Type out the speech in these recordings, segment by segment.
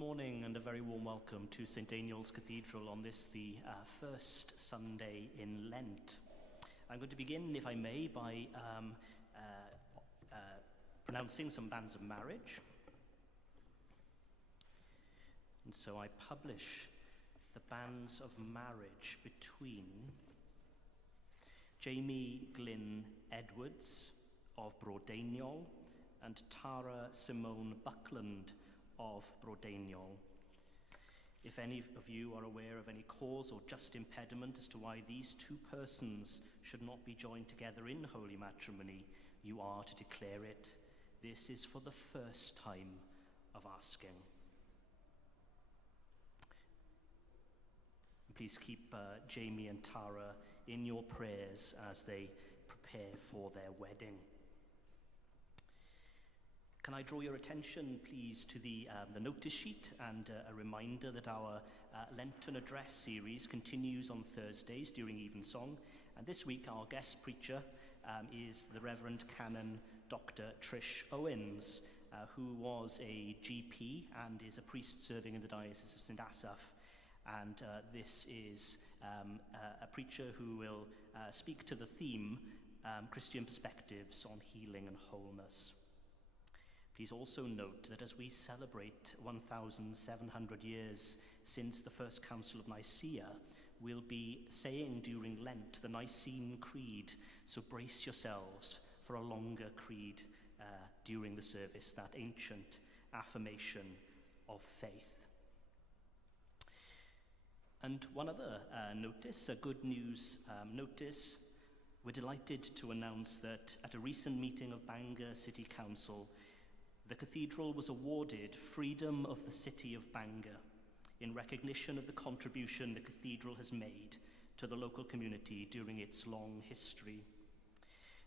morning and a very warm welcome to St. Daniel's Cathedral on this, the first Sunday in Lent. I'm going to begin, if I may, by pronouncing some banns of marriage. And so I publish the banns of marriage between Jamie Glyn Edwards of Brordaniol and Tara Simone Buckland of Brordaniol. If any of you are aware of any cause or just impediment as to why these two persons should not be joined together in holy matrimony, you are to declare it. This is for the first time of asking. Please keep Jamie and Tara in your prayers as they prepare for their wedding. Can I draw your attention, please, to the notice sheet and a reminder that our Lenten Address series continues on Thursdays during Evensong. And this week, our guest preacher is the Reverend Canon Dr. Trish Owens, who was a GP and is a priest serving in the Diocese of St. Asaph. And this is a preacher who will speak to the theme, Christian Perspectives on Healing and Wholeness. Please also note that as we celebrate 1,700 years since the First Council of Nicaea, we'll be saying during Lent the Nicene Creed, so brace yourselves for a longer creed during the service, that ancient affirmation of faith. And one other notice, a good news notice. We're delighted to announce that at a recent meeting of Bangor City Council, the cathedral was awarded Freedom of the City of Bangor in recognition of the contribution the cathedral has made to the local community during its long history.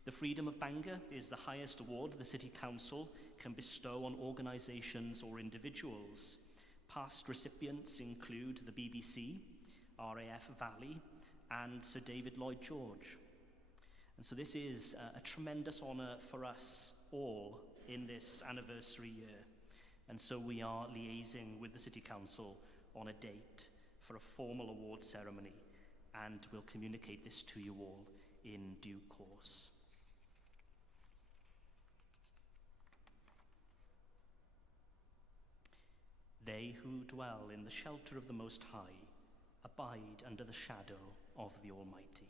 The Freedom of Bangor is the highest award the City Council can bestow on organisations or individuals. Past recipients include the BBC, RAF Valley, and Sir David Lloyd George. And so this is a tremendous honour for us all in this anniversary year. And so we are liaising with the City Council on a date for a formal award ceremony, and we'll communicate this to you all in due course. They who dwell in the shelter of the Most High abide under the shadow of the Almighty.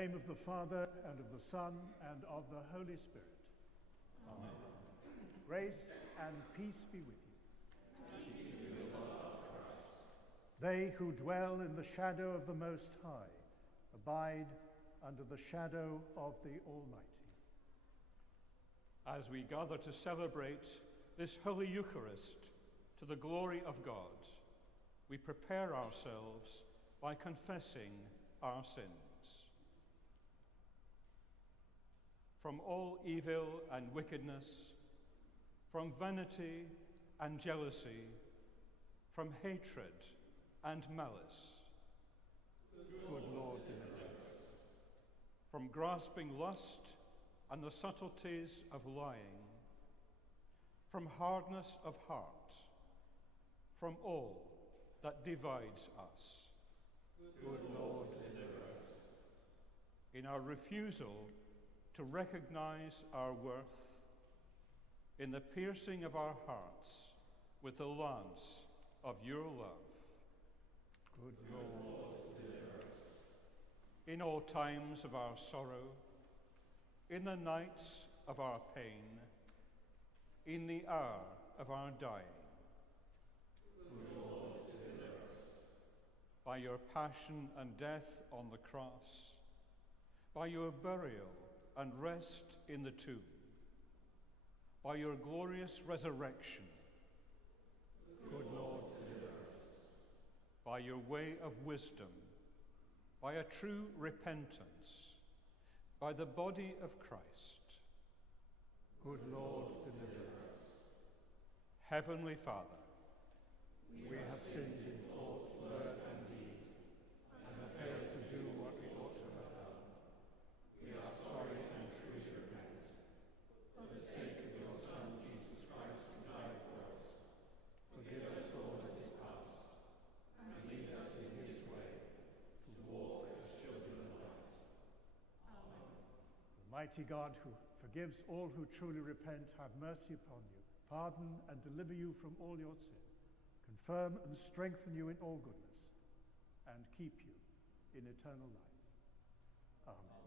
name of the Father, and of the Son, and of the Holy Spirit. Amen. Grace and peace be with you. They who dwell in the shadow of the Most High abide under the shadow of the Almighty. As we gather to celebrate this Holy Eucharist to the glory of God, we prepare ourselves by confessing our sins. From all evil and wickedness, from vanity and jealousy, from hatred and malice, Good Lord, deliver us. from grasping lust and the subtleties of lying, from hardness of heart, from all that divides us. Good Lord, deliver us. In our refusal to recognize our worth, in the piercing of our hearts with the lance of your love. Good Lord, deliver us. In all times of our sorrow, in the nights of our pain, in the hour of our dying. Good Lord, deliver us. By your passion and death on the cross, by your burial and rest in the tomb, by your glorious resurrection. Good Lord, deliver us. By your way of wisdom, by a true repentance, by the body of Christ. Good Lord, deliver us. Heavenly Father, We have sinned in thought, word, and deed, and have failed to do what we ought to have done. We are sorry and truly repent. For the sake of your Son, Jesus Christ, who died for us, forgive us all that is past, and lead us in his way, to walk as children of light. Amen. Almighty God, who forgives all who truly repent, have mercy upon you, pardon and deliver you from all your sin, confirm and strengthen you in all goodness, and keep you in eternal life. Amen.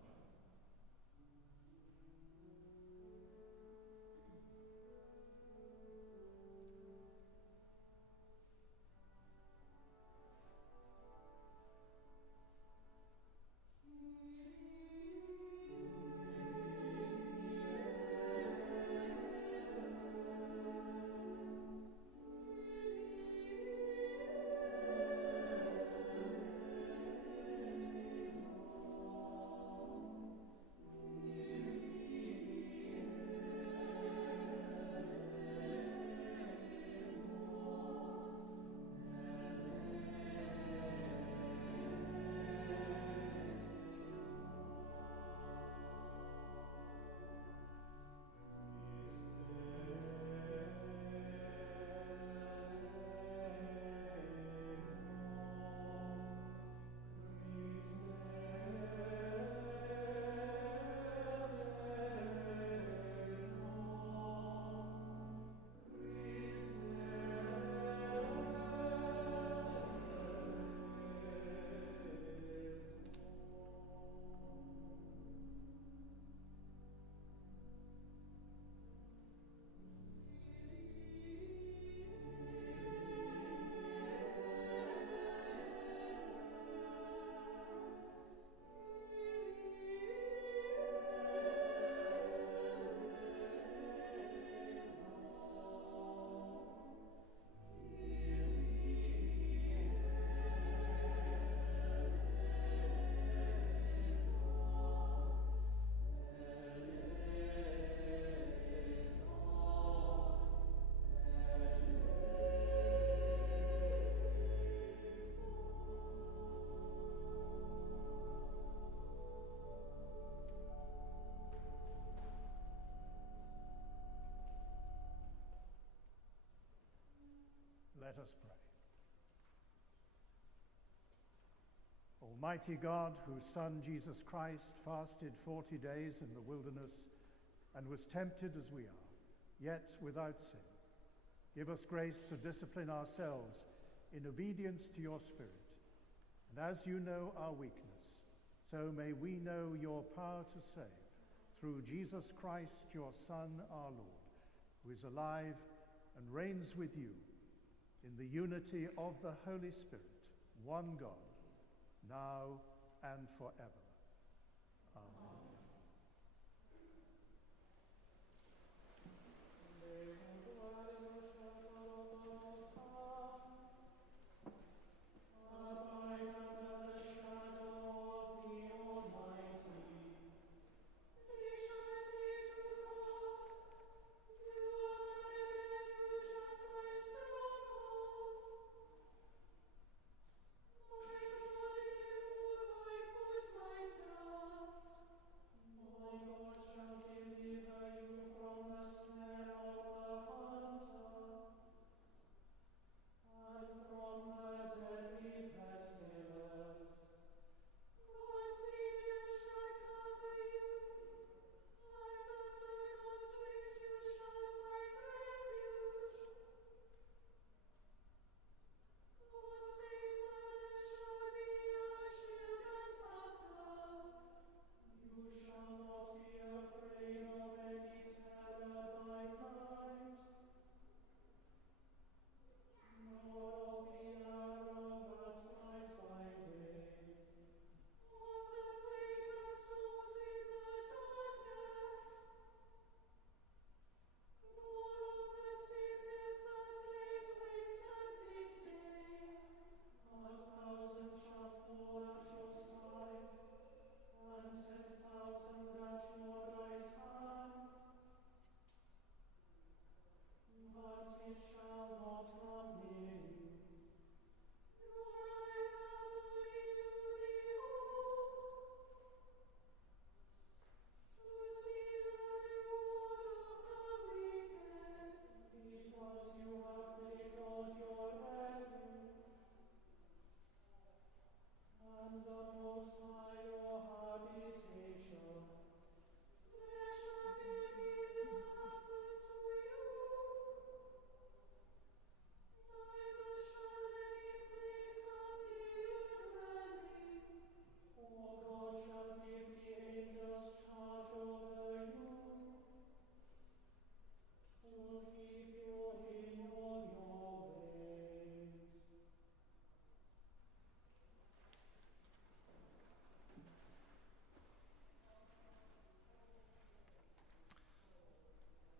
Let us pray. Almighty God, whose Son Jesus Christ fasted 40 days in the wilderness and was tempted as we are, yet without sin, give us grace to discipline ourselves in obedience to your Spirit. And as you know our weakness, So may we know your power to save, through Jesus Christ, your Son, our Lord, who is alive and reigns with you in the unity of the Holy Spirit, one God, now and forever. Amen.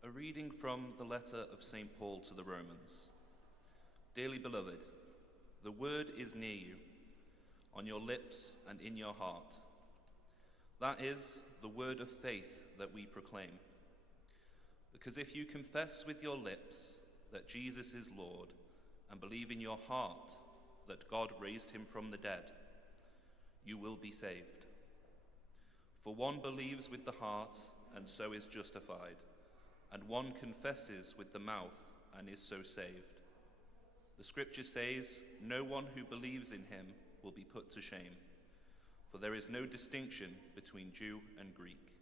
A reading from the letter of St. Paul to the Romans. Dearly beloved, the word is near you, on your lips and in your heart. That is the word of faith that we proclaim. Because if you confess with your lips that Jesus is Lord and believe in your heart that God raised him from the dead, you will be saved. For one believes with the heart and so is justified, and one confesses with the mouth and is so saved. The scripture says, no one who believes in him will be put to shame, for there is no distinction between Jew and Greek.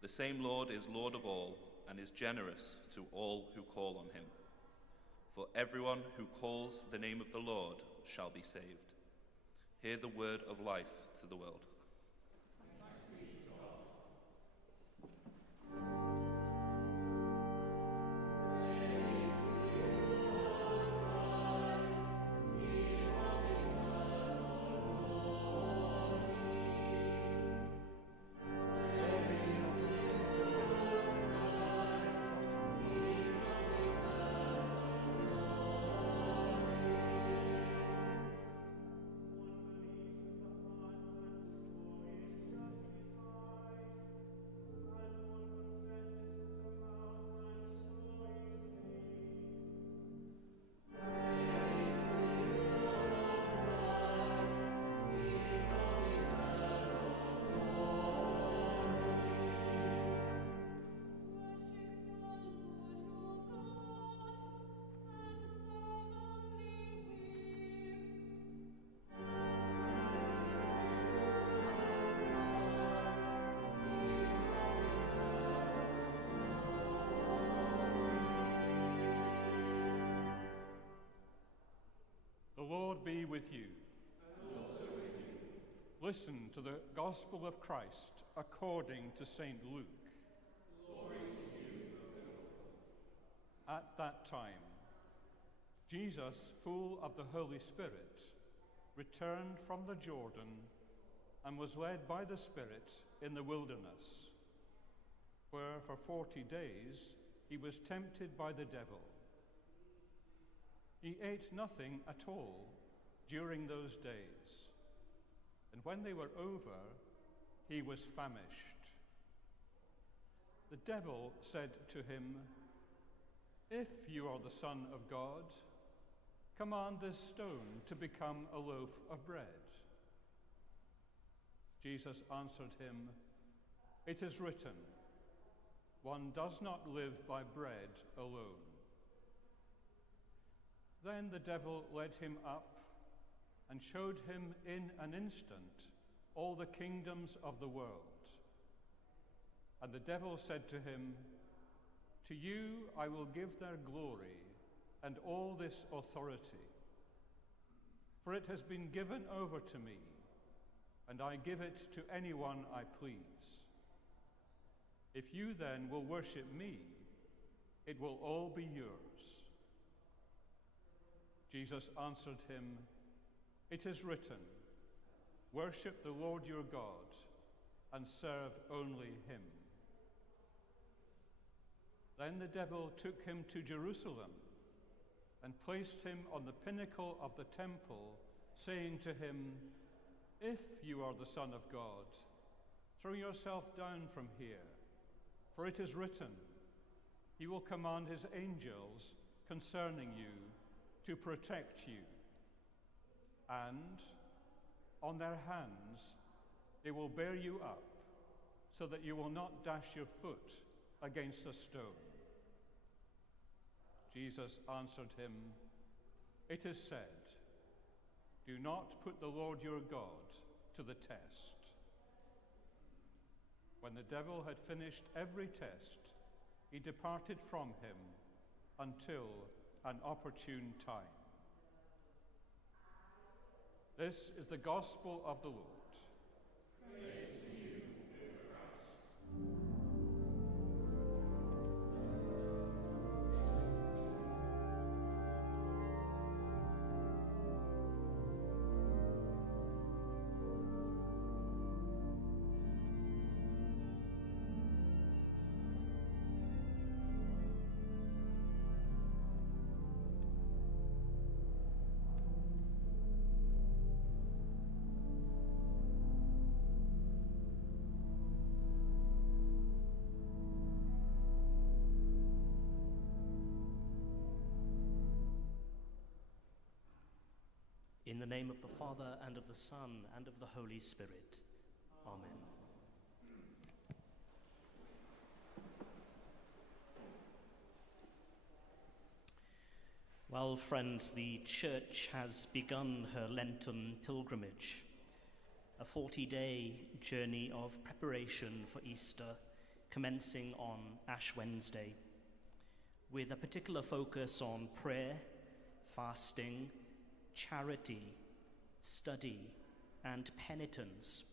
The same Lord is Lord of all and is generous to all who call on him. For everyone who calls the name of the Lord shall be saved. Hear the word of life to the world. The Lord be with you. And also with you. Listen to the Gospel of Christ according to St. Luke. Glory to you, Lord. At that time, Jesus, full of the Holy Spirit, returned from the Jordan and was led by the Spirit in the wilderness, where for 40 days he was tempted by the devil. He ate nothing at all during those days, and when they were over, he was famished. The devil said to him, "If you are the Son of God, command this stone to become a loaf of bread." Jesus answered him, "It is written, one does not live by bread alone." Then the devil led him up and showed him in an instant all the kingdoms of the world. And the devil said to him, "To you I will give their glory and all this authority, for it has been given over to me, and I give it to anyone I please. If you then will worship me, it will all be yours." Jesus answered him, "It is written, worship the Lord your God and serve only him." Then the devil took him to Jerusalem and placed him on the pinnacle of the temple, saying to him, "If you are the Son of God, throw yourself down from here, for it is written, he will command his angels concerning you to protect you, and on their hands they will bear you up, so that you will not dash your foot against a stone." Jesus answered him, "It is said, do not put the Lord your God to the test." When the devil had finished every test, he departed from him until an opportune time. This is the gospel of the Lord. Praise to you, O Christ. In the name of the Father, and of the Son, and of the Holy Spirit. Amen. Well, friends, the Church has begun her Lenten pilgrimage, a 40-day journey of preparation for Easter, commencing on Ash Wednesday, with a particular focus on prayer, fasting, charity, study, and penitence.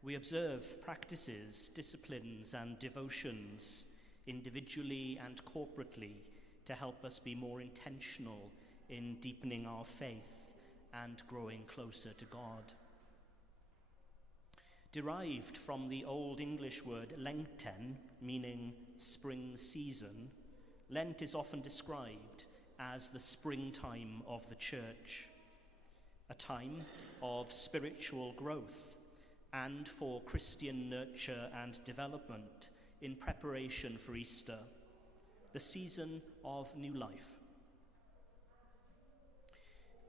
We observe practices, disciplines, and devotions individually and corporately to help us be more intentional in deepening our faith and growing closer to God. Derived from the Old English word Lenten, meaning spring season, Lent is often described as the springtime of the Church, a time of spiritual growth and for Christian nurture and development in preparation for Easter, the season of new life.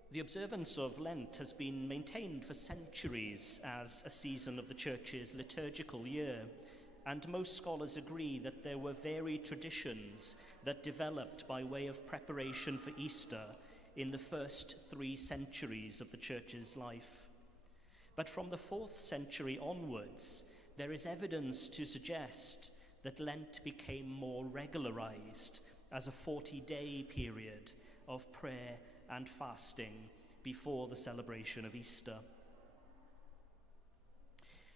The observance of Lent has been maintained for centuries as a season of the Church's liturgical year, and most scholars agree that there were varied traditions that developed by way of preparation for Easter in the first 3 centuries of the Church's life. But from the 4th century onwards, there is evidence to suggest that Lent became more regularized as a 40-day period of prayer and fasting before the celebration of Easter.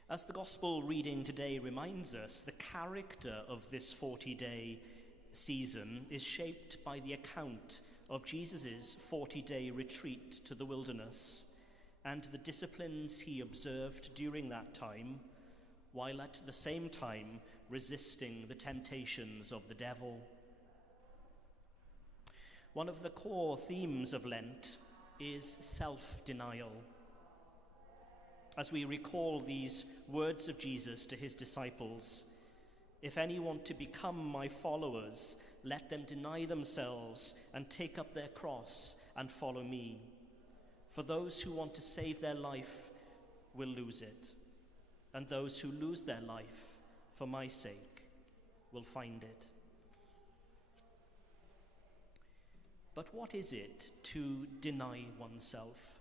As the Gospel reading today reminds us, the character of this 40-day season is shaped by the account of Jesus' 40-day retreat to the wilderness and the disciplines he observed during that time, while at the same time resisting the temptations of the devil. One of the core themes of Lent is self-denial. As we recall these words of Jesus to his disciples, "If any want to become my followers, let them deny themselves and take up their cross and follow me. For those who want to save their life will lose it, and those who lose their life for my sake will find it." But what is it to deny oneself?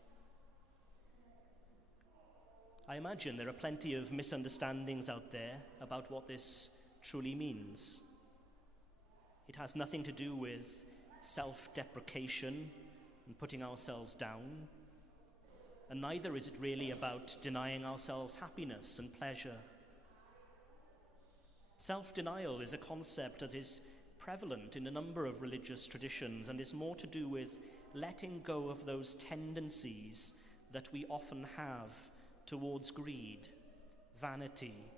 I imagine there are plenty of misunderstandings out there about what this truly means. It has nothing to do with self-deprecation and putting ourselves down, and neither is it really about denying ourselves happiness and pleasure. Self-denial is a concept that is prevalent in a number of religious traditions and is more to do with letting go of those tendencies that we often have towards greed, vanity,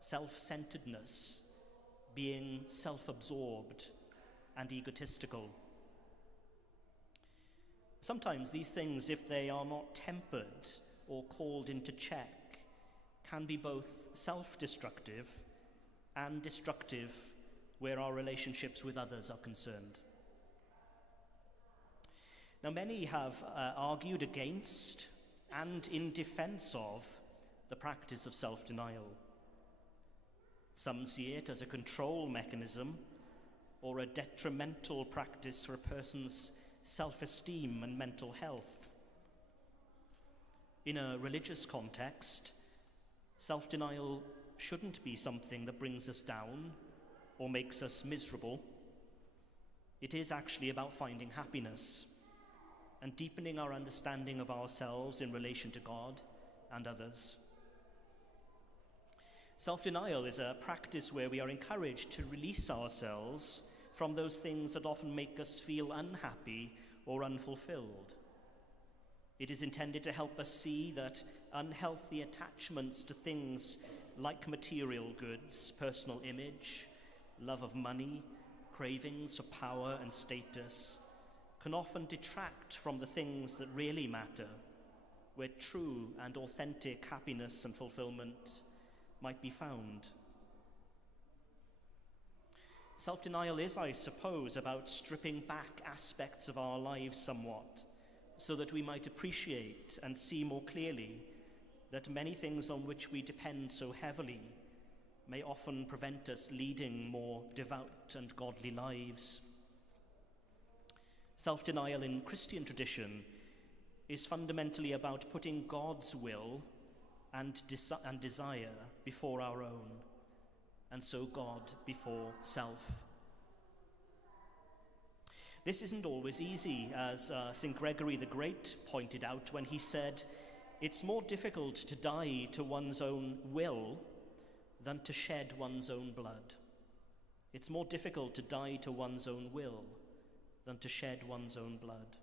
self-centeredness, being self-absorbed and egotistical. Sometimes these things, if they are not tempered or called into check, can be both self-destructive and destructive where our relationships with others are concerned. Now, many have argued against and in defense of the practice of self-denial. Some see it as a control mechanism or a detrimental practice for a person's self-esteem and mental health. In a religious context, self-denial shouldn't be something that brings us down or makes us miserable. It is actually about finding happiness and deepening our understanding of ourselves in relation to God and others. Self-denial is a practice where we are encouraged to release ourselves from those things that often make us feel unhappy or unfulfilled. It is intended to help us see that unhealthy attachments to things like material goods, personal image, love of money, cravings for power and status can often detract from the things that really matter, where true and authentic happiness and fulfillment might be found. Self-denial is, I suppose, about stripping back aspects of our lives somewhat, so that we might appreciate and see more clearly that many things on which we depend so heavily may often prevent us leading more devout and godly lives. Self-denial in Christian tradition is fundamentally about putting God's will and desire before our own, and so God before self. This isn't always easy, as St. Gregory the Great pointed out when he said, "It's more difficult to die to one's own will than to shed one's own blood." It's more difficult to die to one's own will than to shed one's own blood.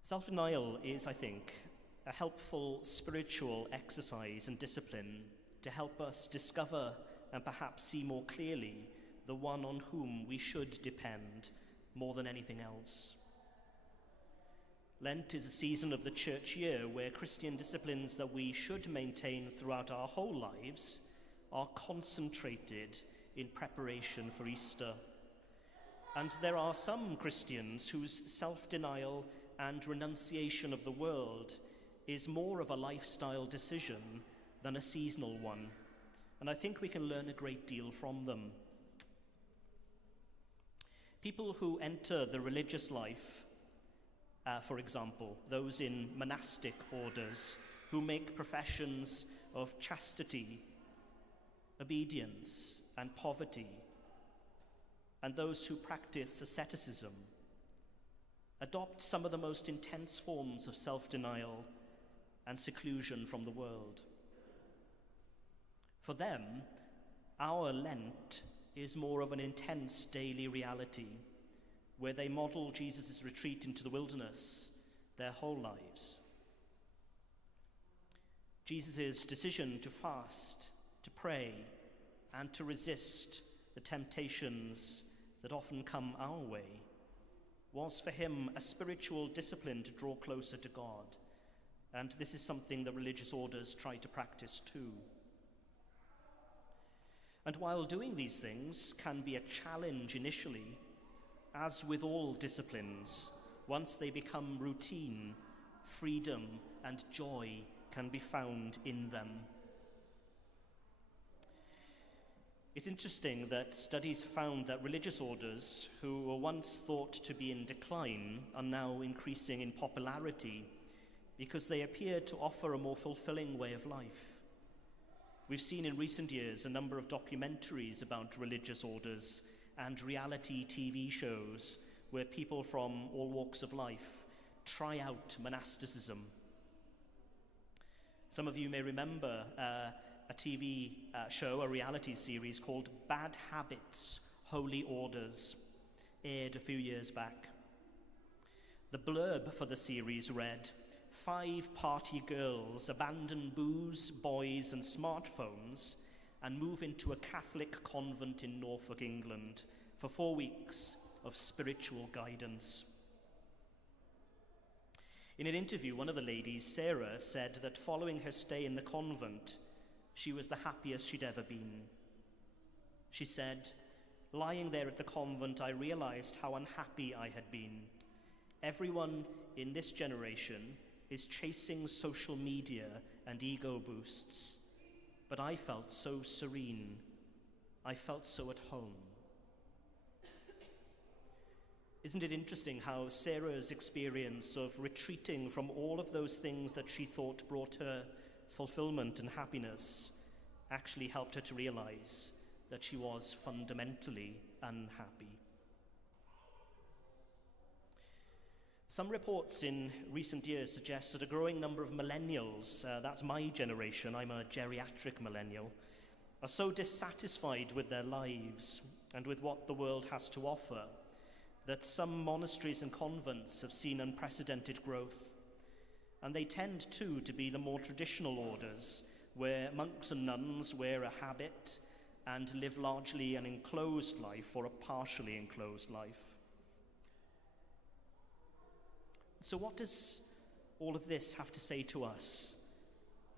Self-denial is, I think, a helpful spiritual exercise and discipline to help us discover and perhaps see more clearly the one on whom we should depend more than anything else. Lent is a season of the church year where Christian disciplines that we should maintain throughout our whole lives are concentrated in preparation for Easter. And there are some Christians whose self-denial and renunciation of the world is more of a lifestyle decision than a seasonal one, and I think we can learn a great deal from them. People who enter the religious life, for example, those in monastic orders who make professions of chastity, obedience, and poverty, and those who practice asceticism, adopt some of the most intense forms of self-denial and seclusion from the world. For them, our Lent is more of an intense daily reality where they model Jesus' retreat into the wilderness their whole lives. Jesus' decision to fast, to pray, and to resist the temptations that often come our way was for him a spiritual discipline to draw closer to God. And this is something that religious orders try to practice too. And while doing these things can be a challenge initially, as with all disciplines, once they become routine, freedom and joy can be found in them. It's interesting that studies found that religious orders, who were once thought to be in decline, are now increasing in popularity because they appear to offer a more fulfilling way of life. We've seen in recent years a number of documentaries about religious orders and reality TV shows where people from all walks of life try out monasticism. Some of you may remember a TV show, a reality series called Bad Habits, Holy Orders, aired a few years back. The blurb for the series read, 5 party girls abandon booze, boys and smartphones and move into a Catholic convent in Norfolk, England for 4 weeks of spiritual guidance. In an interview, one of the ladies, Sarah, said that following her stay in the convent, she was the happiest she'd ever been. She said, lying there at the convent, I realized how unhappy I had been. Everyone in this generation is chasing social media and ego boosts, but I felt so serene. I felt so at home. Isn't it interesting how Sarah's experience of retreating from all of those things that she thought brought her fulfillment and happiness actually helped her to realize that she was fundamentally unhappy? Some reports in recent years suggest that a growing number of millennials, that's my generation, I'm a geriatric millennial, are so dissatisfied with their lives and with what the world has to offer that some monasteries and convents have seen unprecedented growth. And they tend too to be the more traditional orders, where monks and nuns wear a habit and live largely an enclosed life or a partially enclosed life. So what does all of this have to say to us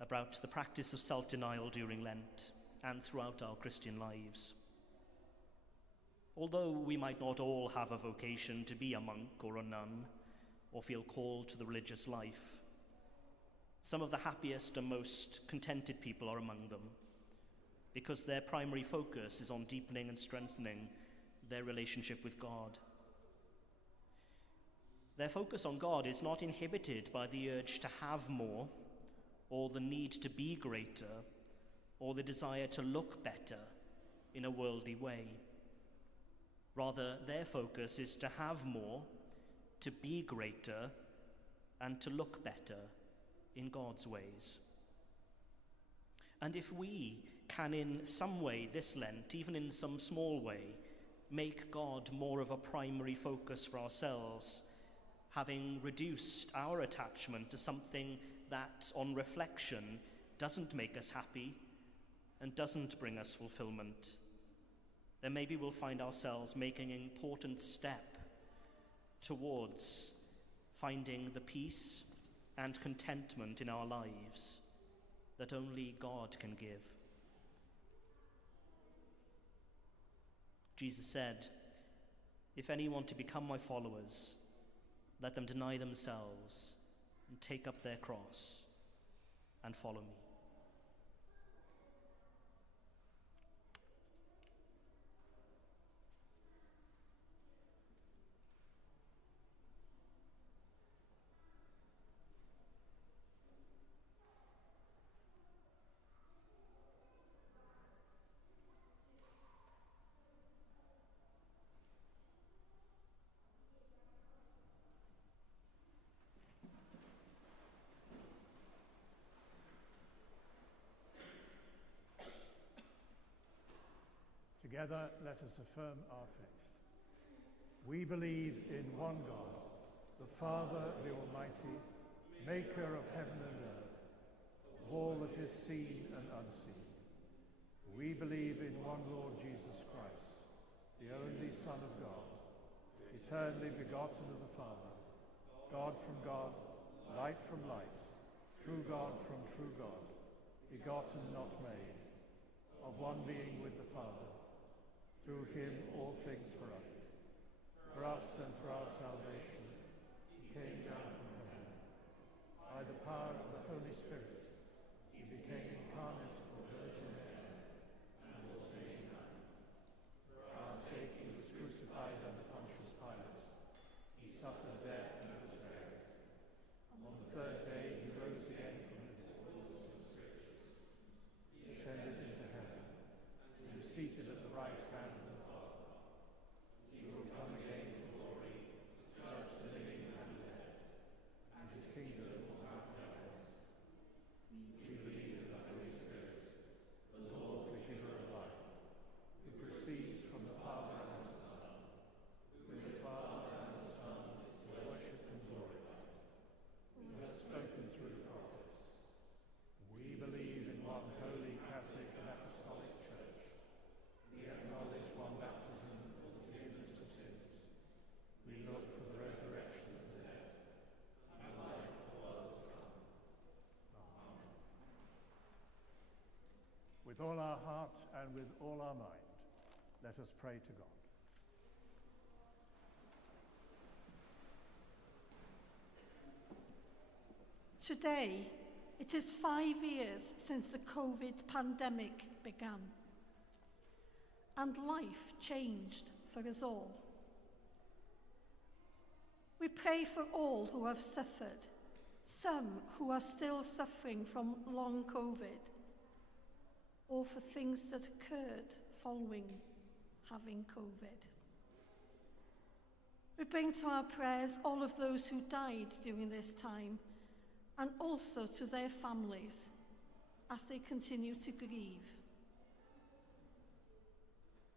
about the practice of self-denial during Lent and throughout our Christian lives? Although we might not all have a vocation to be a monk or a nun or feel called to the religious life, some of the happiest and most contented people are among them because their primary focus is on deepening and strengthening their relationship with God. Their focus on God is not inhibited by the urge to have more, or the need to be greater, or the desire to look better in a worldly way. Rather, their focus is to have more, to be greater, and to look better in God's ways. And if we can in some way this Lent, even in some small way, make God more of a primary focus for ourselves, having reduced our attachment to something that, on reflection, doesn't make us happy and doesn't bring us fulfillment, then maybe we'll find ourselves making an important step towards finding the peace and contentment in our lives that only God can give. Jesus said, "If any want to become my followers, let them deny themselves and take up their cross and follow me." Together, let us affirm our faith. We believe in one God, the Father, the Almighty, maker of heaven and earth, of all that is seen and unseen. We believe in one Lord Jesus Christ, the only Son of God, eternally begotten of the Father, God from God, light from light, true God from true God, begotten, not made, of one being with the Father. Through him all things were uttered. For us and for our salvation, he came down from heaven. By the power of the Holy Spirit, he became incarnate of the Virgin Mary and was made man. For our sake he was crucified under Pontius Pilate. He suffered death and was buried. On the third day he rose again from the dead. He ascended into heaven and is seated at the right hand of the Father. He will come again to glory to judge the living and the dead, and his kingdom will have no end. We believe in the Holy Spirit, the Lord, the giver of life, who proceeds from the Father and the Son, who with the Father and the Son is worshipped and glorified, who has spoken through the prophets. We believe in one holy, Catholic and Apostolic Church. We acknowledge one baptism for the forgiveness of sins. We look for the resurrection of the dead and the life of the world to come. Amen. With all our heart and with all our mind, let us pray to God. Today, it is 5 years since the COVID pandemic began, and life changed for us all. We pray for all who have suffered, some who are still suffering from long COVID, or for things that occurred following having COVID. We bring to our prayers all of those who died during this time, and also to their families as they continue to grieve.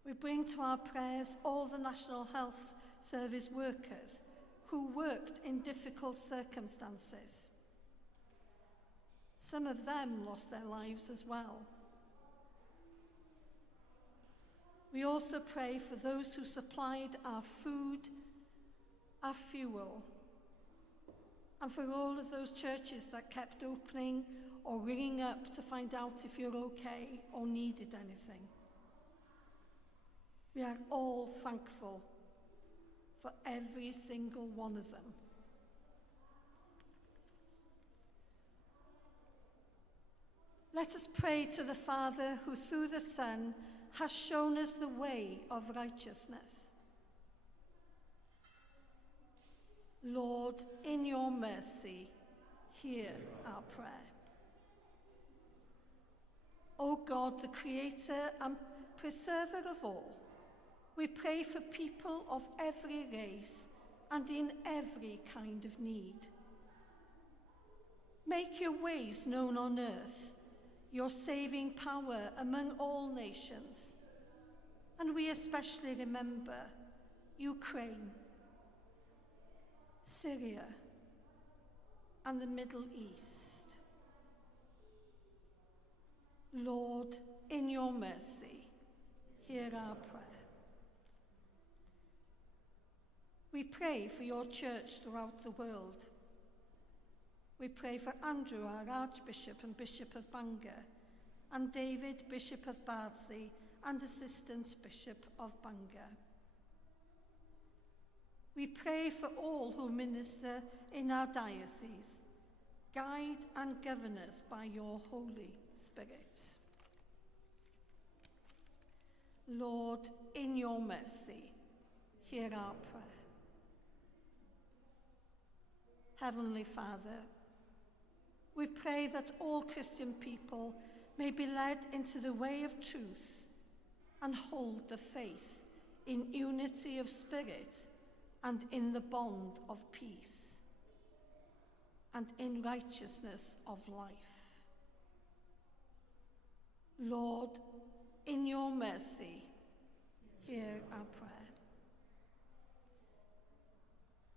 We bring to our prayers all the National Health Service workers who worked in difficult circumstances. Some of them lost their lives as well. We also pray for those who supplied our food, our fuel, and for all of those churches that kept opening or ringing up to find out if you're okay or needed anything. We are all thankful for every single one of them. Let us pray to the Father who through the Son has shown us the way of righteousness. Lord, in your mercy, hear our prayer. O God, the Creator and Preserver of all, we pray for people of every race and in every kind of need. Make your ways known on earth, your saving power among all nations. And we especially remember Ukraine, Syria, and the Middle East. Lord, in your mercy, hear our prayer. We pray for your church throughout the world. We pray for Andrew, our Archbishop and Bishop of Bangor, and David, Bishop of Bardsey and Assistant Bishop of Bangor. We pray for all who minister in our diocese. Guide and govern us by your Holy Spirit. Lord, in your mercy, hear our prayer. Heavenly Father, we pray that all Christian people may be led into the way of truth and hold the faith in unity of spirit and in the bond of peace and in righteousness of life. Lord, in your mercy, hear our prayer.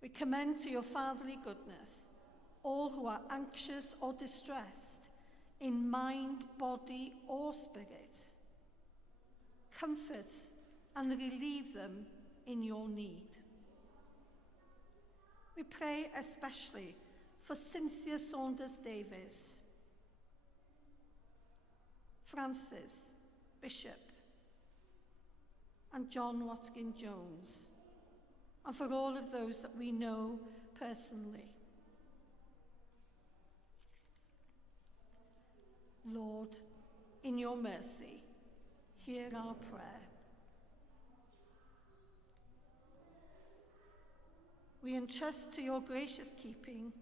We commend to your fatherly goodness all who are anxious or distressed in mind, body, or spirit. Comfort and relieve them in your need. We pray especially for Cynthia Saunders-Davis, Francis, Bishop, and John Watkin-Jones, and for all of those that we know personally. Lord, in your mercy, hear our prayer. We entrust to your gracious keeping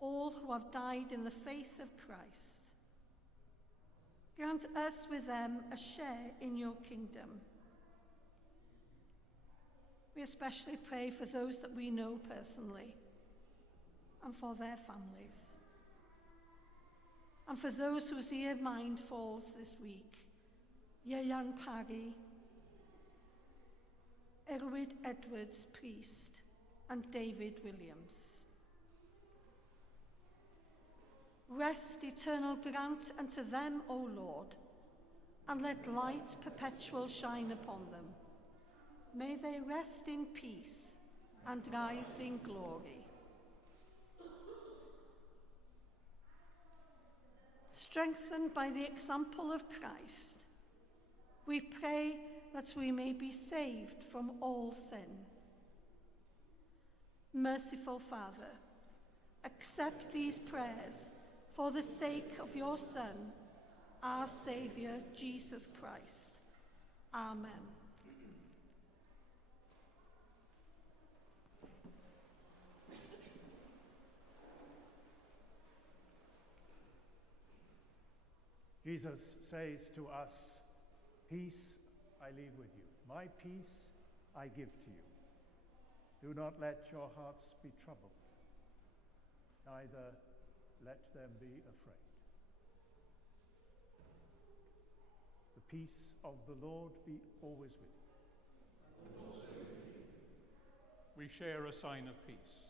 all who have died in the faith of Christ. Grant us with them a share in your kingdom. We especially pray for those that we know personally and for their families. And for those whose ear mind falls this week, Young Parry, Erwid Edwards, priest, and David Williams. Rest eternal grant unto them, O Lord, and let light perpetual shine upon them. May they rest in peace and rise in glory. Strengthened by the example of Christ, we pray that we may be saved from all sin. Merciful Father, accept these prayers for the sake of your Son, our Saviour, Jesus Christ. Amen. Jesus says to us, "Peace I leave with you. My peace I give to you. Do not let your hearts be troubled, neither let them be afraid." The peace of the Lord be always with you. And also with you. We share a sign of peace.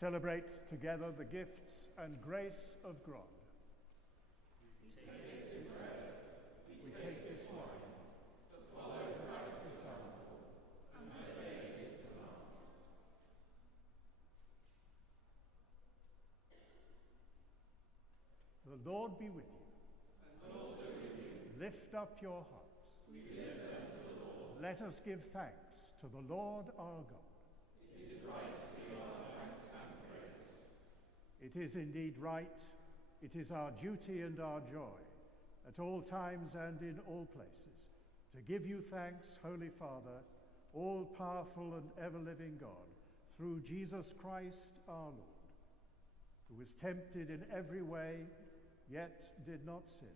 celebrate together the gifts and grace of God. We take this wine to follow Christ's example and obey his command. The Lord be with you. And also with you. Lift up your hearts. We lift them to the Lord. Let us give thanks to the Lord our God. It is right to give our thanks and praise. It is indeed right. It is our duty and our joy, at all times and in all places, to give you thanks, Holy Father, all-powerful and ever-living God, through Jesus Christ our Lord, who was tempted in every way, yet did not sin.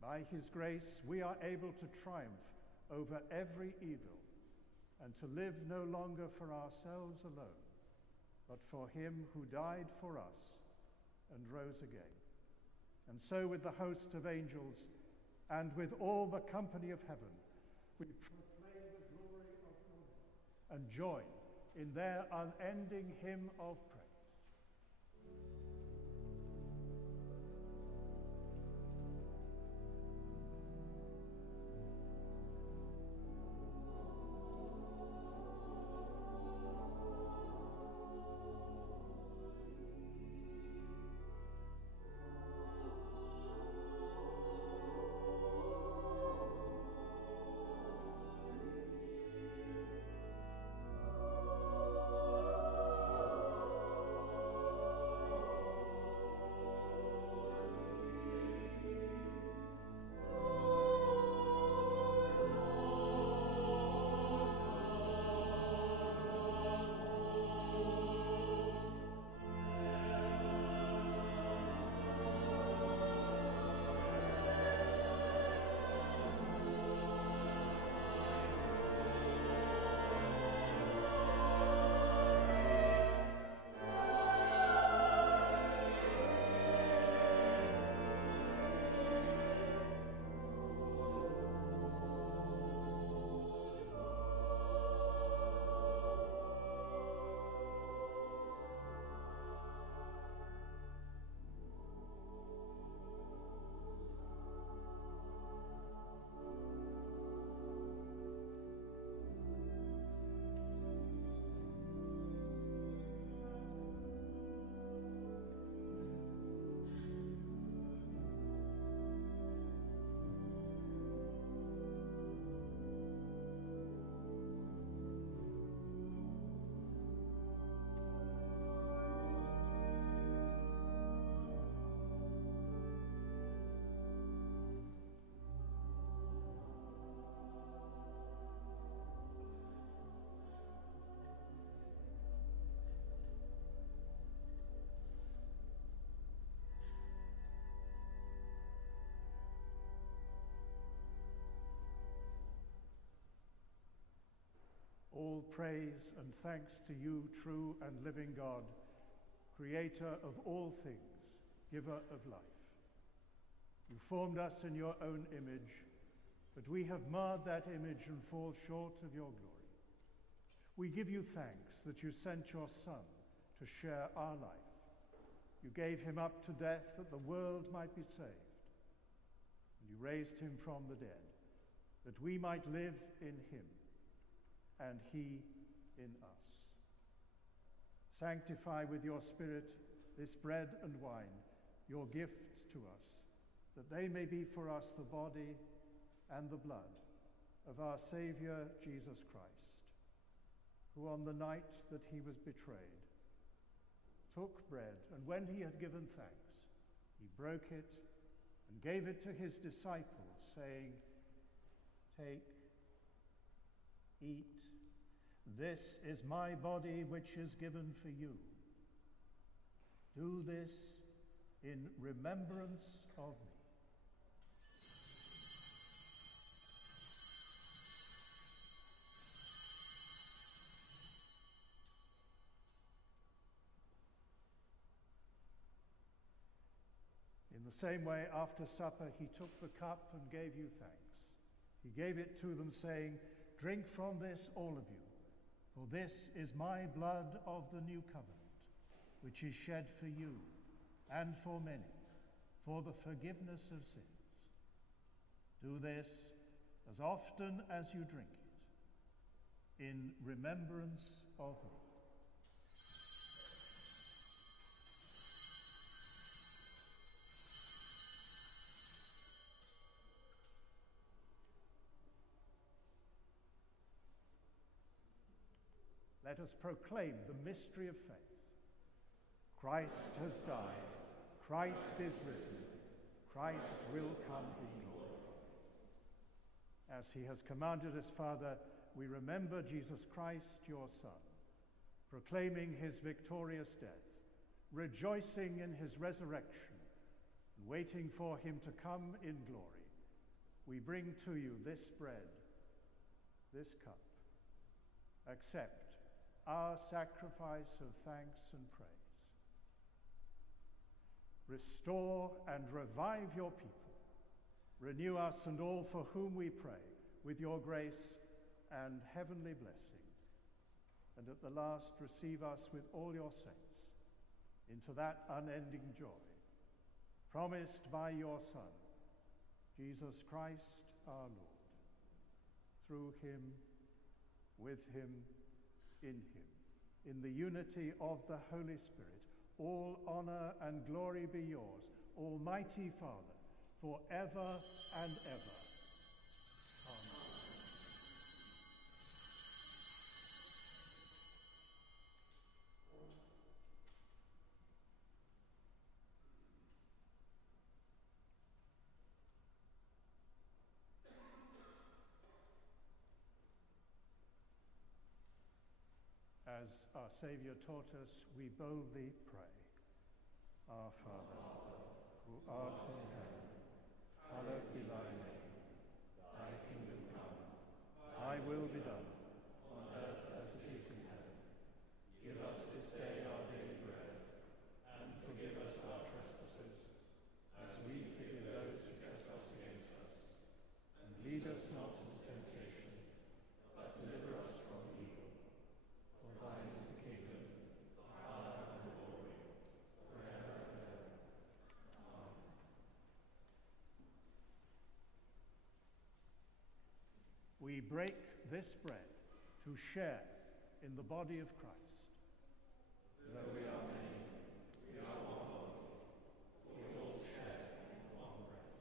By his grace we are able to triumph over every evil, and to live no longer for ourselves alone, but for him who died for us and rose again. And so with the host of angels and with all the company of heaven, we proclaim the glory of God and join in their unending hymn of praise. All praise and thanks to you, true and living God, creator of all things, giver of life. You formed us in your own image, but we have marred that image and fall short of your glory. We give you thanks that you sent your Son to share our life. You gave him up to death that the world might be saved. And you raised him from the dead, that we might live in him, and he in us. Sanctify with your Spirit this bread and wine, your gifts to us, that they may be for us the body and the blood of our Saviour Jesus Christ, who on the night that he was betrayed took bread, and when he had given thanks, he broke it and gave it to his disciples, saying, "Take, eat, this is my body which is given for you. Do this in remembrance of me." In the same way, after supper, he took the cup and gave you thanks. He gave it to them, saying, "Drink from this, all of you, for this is my blood of the new covenant, which is shed for you and for many, for the forgiveness of sins. Do this as often as you drink it, in remembrance of me. Let us proclaim the mystery of faith. Christ has died. Christ is risen. Christ will come in glory. As he has commanded us, Father, we remember Jesus Christ, your Son, proclaiming his victorious death, rejoicing in his resurrection, and waiting for him to come in glory. We bring to you this bread, this cup. Accept our sacrifice of thanks and praise. Restore and revive your people. Renew us and all for whom we pray with your grace and heavenly blessing. And at the last, receive us with all your saints into that unending joy promised by your Son, Jesus Christ our Lord. Through him, with him, in him, in the unity of the Holy Spirit, all honor and glory be yours, Almighty Father, forever and ever. Amen. As our Saviour taught us, we boldly pray. Our Father, who art in heaven, hallowed be thy name. Thy kingdom come, thy will be done, on earth as it is in heaven. Give us this day our daily bread, and forgive us our trespasses, as we forgive those who trespass against us. And lead us not into temptation, but deliver us from evil. For thine is the kingdom, the power, and the glory, forever and ever. Amen. We break this bread to share in the body of Christ. Though we are many, we are one body, for we all share in one bread.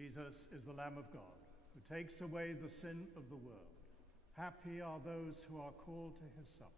Jesus is the Lamb of God, who takes away the sin of the world. Happy are those who are called to his supper.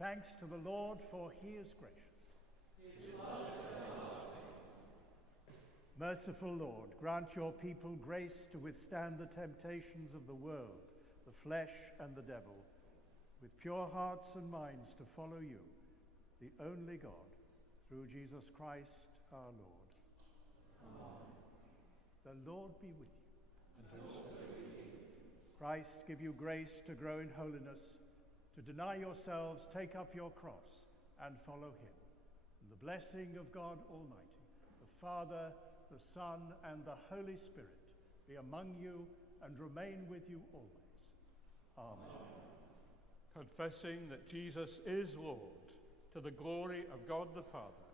thanks to the Lord, for he is gracious. His love is everlasting. Merciful Lord, grant your people grace to withstand the temptations of the world, the flesh and the devil, with pure hearts and minds to follow you, the only God, through Jesus Christ our Lord. Amen. The Lord be with you. And also with you. Christ give you grace to grow in holiness, to deny yourselves, take up your cross, and follow him. And the blessing of God Almighty, the Father, the Son, and the Holy Spirit be among you and remain with you always. Amen. Confessing that Jesus is Lord, to the glory of God the Father,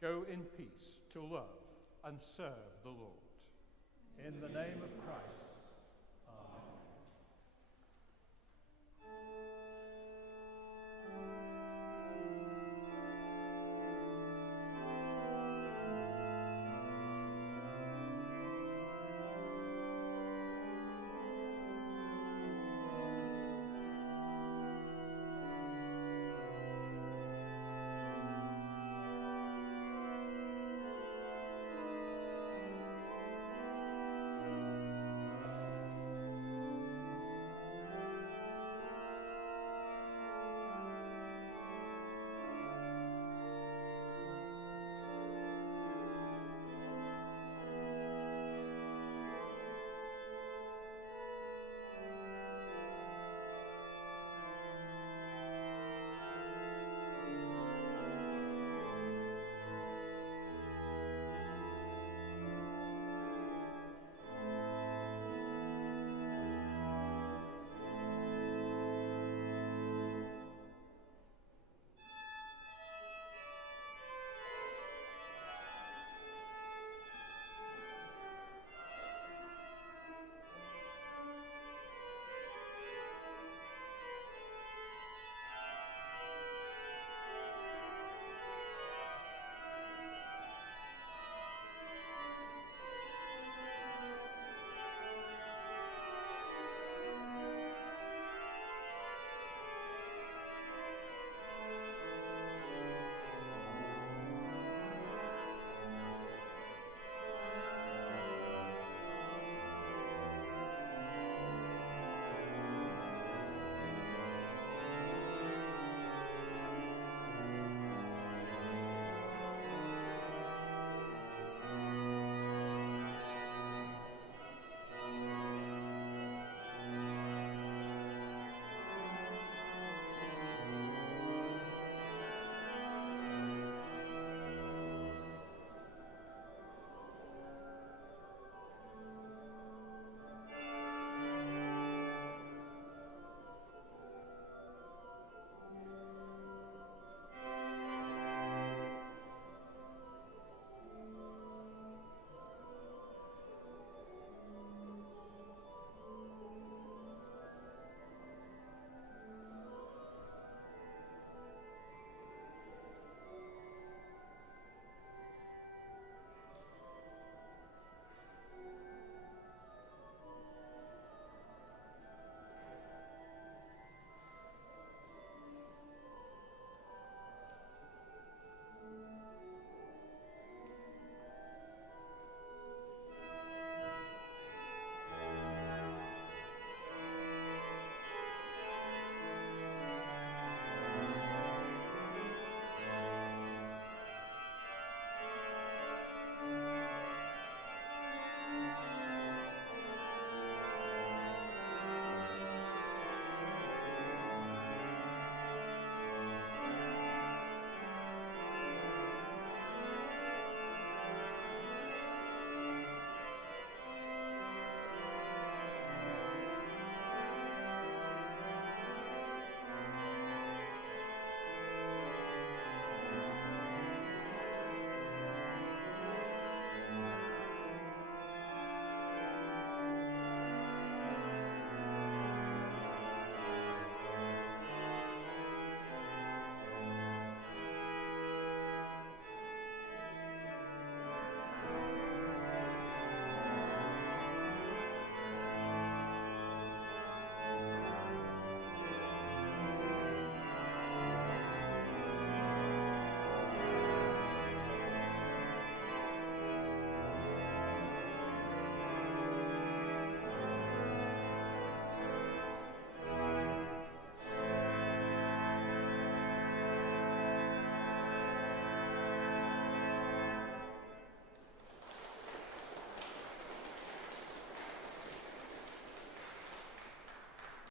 go in peace to love and serve the Lord. In the name of Christ,